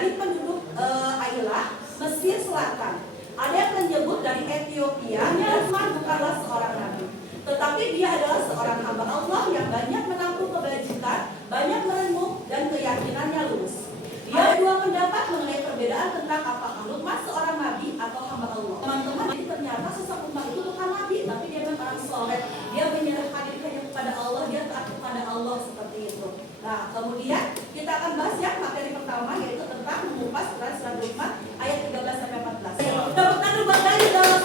dari penduduk Ailah, Mesir Selatan. Ada yang menyebut dari Ethiopia, Luqman bukanlah seorang nabi, tetapi dia adalah seorang hamba Allah yang banyak menampung kebajikan, banyak merenung, dan keyakinannya lurus. Dia ada dua pendapat mengenai perbedaan tentang apakah Luqman seorang nabi atau hamba Allah. Teman-teman, jadi ternyata sosok Luqman itu bukan nabi, tapi dia memang orang soleh. Dia menyerahkan dirinya kepada Allah, dia taat kepada Allah seperti itu. Nah, kemudian kita akan bahas ya materi pertama, yaitu tentang mengupas Quran surat Luqman ayat 13 sampai 14. Tepuk tangan buat Bayu dong.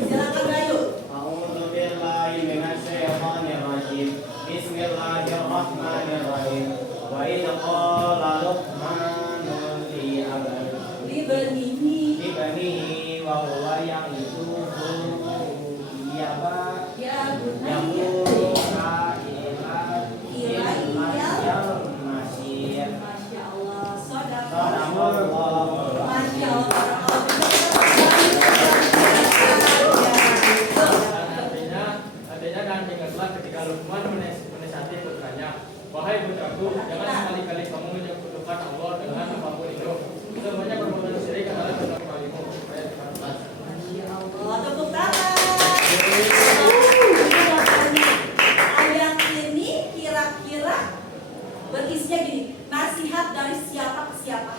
Silakan Bayu. A'udzubillahi minasyaitonir rajim. Bismillahirrahmanirrahim. Wa idh qala Luqman li banihi wa huwa ya'iduhu ya ketika Luqman menasihati putranya, wahai putraku, jangan sekali-kali kamu menyekutukan Allah dengan apapun itu. Semuanya perbuatan syirik adalah dosa kalimu. Masya Allah, tepuk tangan. Ayat ini kira-kira berisinya gini, nasihat dari siapa ke siapa?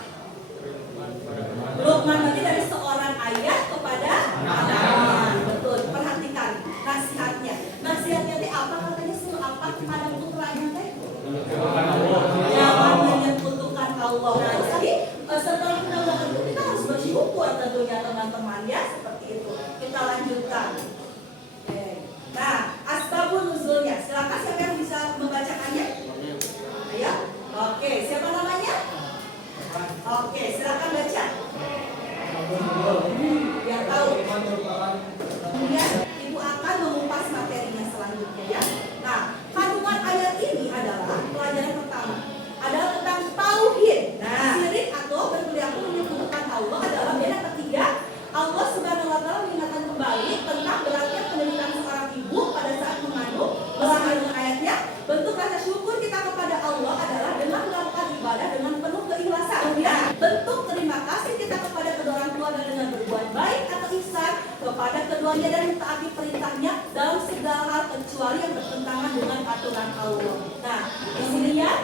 Luqman berarti dari seorang ayah kepada anak. Betul, perhatikan nasihatnya. Nasihatnya itu apa katanya, suruh apa kepada putranya teh? Jangan menyekutukan Allah. Nah, jadi setelah kita melakukan itu kita harus bersyukur tentunya teman-teman ya, seperti itu. Kita lanjutkan. Nah, asbabun nuzulnya. Silakan siapa yang bisa membacakannya? Ayo. Oke, siapa namanya? Oke, silakan baca. Biar tahu. Kemudian Ibu akan mengupas materinya selanjutnya ya. Nah, kandungan ayat ini adalah pelajaran pertama adalah tentang tauhid. Nah, syirik atau berperilaku menyekutukan Allah adalah beda ketiga. Allah Subhanahu wa taala mengingatkan kembali tentang beratnya penderitaan seorang ibu pada saat mengandung. Melalui ayatnya, bentuk rasa syukur kita kepada Allah adalah dengan melakukan ibadah dengan penuh keikhlasan. Kemudian, bentuk terima kasih kita kepada kedua orang tua adalah dengan berbuat baik atau ihsan kepada keduanya dan mentaati perintahnya dalam segala hal kecuali yang bertentangan dengan aturan Allah. Nah, kemudian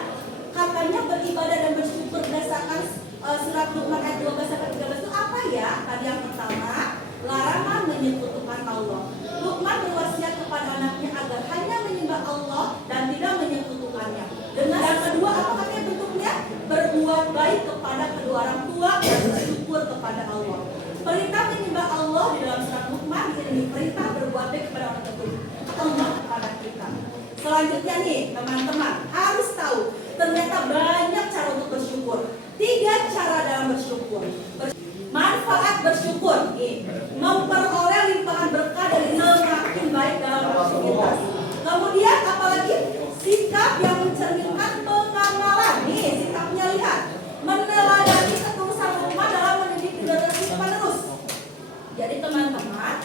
katanya beribadah dan bersyukur berdasarkan surat Luqman ayat 12 sampai 13 itu apa ya? Tadi yang pertama, larangan menyekutukan Allah. Luqman berwasiat kepada anaknya agar hanya menyembah Allah dan tidak menyekutukannya. Dengan yang kedua, apa katanya bentuknya? Berbuat baik kepada kedua orang tua dan bersyukur kepada Allah. Perintah menyembah Allah di dalam surat Luqman ini perintah berbuat baik kepada orang tua Allah kepada kita. Selanjutnya nih teman-teman harus tahu ternyata banyak cara untuk bersyukur. 3 cara dalam bersyukur. Manfaat bersyukur, memperoleh limpahan berkah dari semakin baik dalam beraktivitas. Kemudian apalagi sikap yang mencerminkan pengamalan. Nih sikapnya lihat, meneladani ketulusan Luqman dalam mendidik generasi penerus. Jadi teman-teman,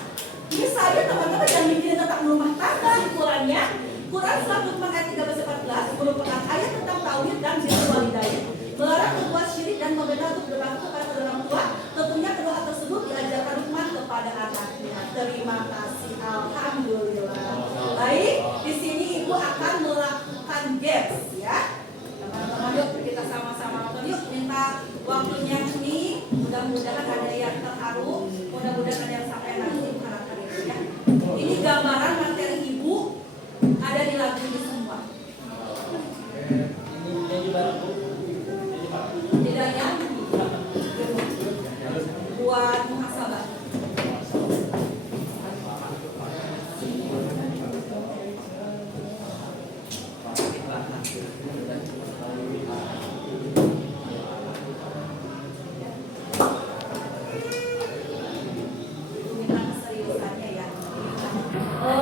ini saja teman-teman yang mikirin tentang rumah tangga. Kesimpulannya, Quran surat Luqman ayat 13-14 merupakan ayat tentang tauhid dan birrul walidain, melarang berbuat syirik dan meminta untuk berbakti kepada kedua orang tua. Tentunya kedua hal tersebut diajarkan Luqman kepada anaknya. Terima kasih, alhamdulillah. Baik, di sini Ibu akan melakukan games ya. Teman-teman yuk kita sama-sama nonton yuk. Minta waktunya ini. Mudah-mudahan ada yang terharu, mudah-mudahan ada yang sampai nanti harapkan itu ya. Ini gambaran materi Ibu ada di lagu ini semua. Tidak ya? Buat muhasabah.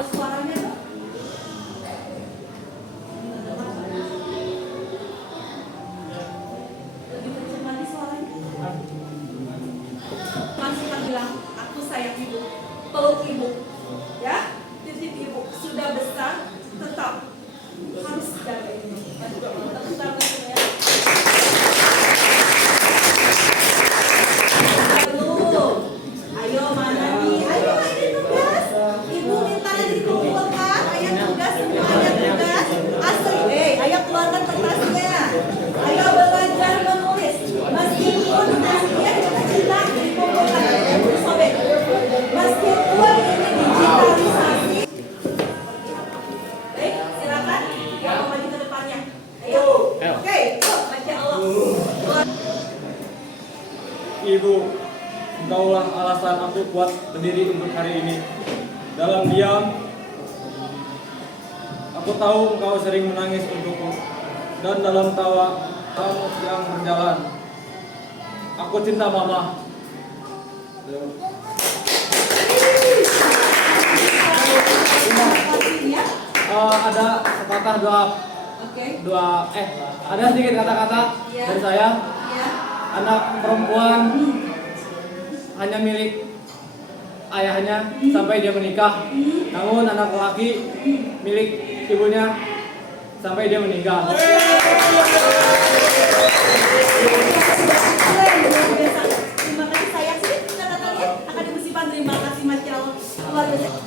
Suaranya dong. Ibu, Engkaulah alasan aku kuat berdiri untuk hari ini. Dalam diam, aku tahu Engkau sering menangis untukku, dan dalam tawa kamu yang berjalan. Aku cinta Mama. Artinya, Ada sepatah oke, ada sedikit kata-kata Iya. dari saya. ya, Anak perempuan hanya milik ayahnya sampai dia menikah. Namun anak laki milik ibunya sampai dia meninggal. Terima kasih sayang sih kata-katanya akan dibersihkan. Terima kasih Masya Allah luar biasa.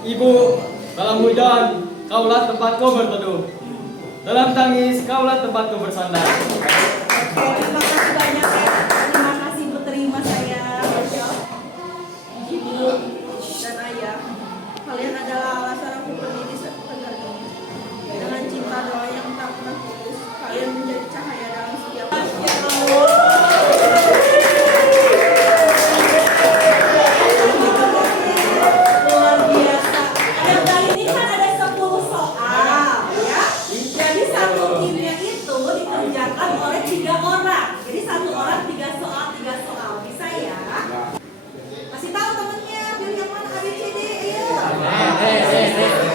Ibu, dalam hujan, kaulah tempatku berteduh. Dalam tangis, kaulah tempatku bersandar. Oke, terima kasih banyak ya. Terima kasih berterima saya, Masya Allah. Ibu dan ayah, kalian adalah alasan aku berdiri seperti ini. Dengan cinta doa yang tak pernah putus, kalian menjadi cahaya dalam setiap. Masya luar biasa. Dan kali ini kan ada 10 soal, ya. Jadi satu timnya itu dikerjakan oleh 3 orang. Jadi 1 orang 3 soal, 3 soal. Bisa ya? Kasih tahu temennya, pilih yang mana A, B, C, D, ayo.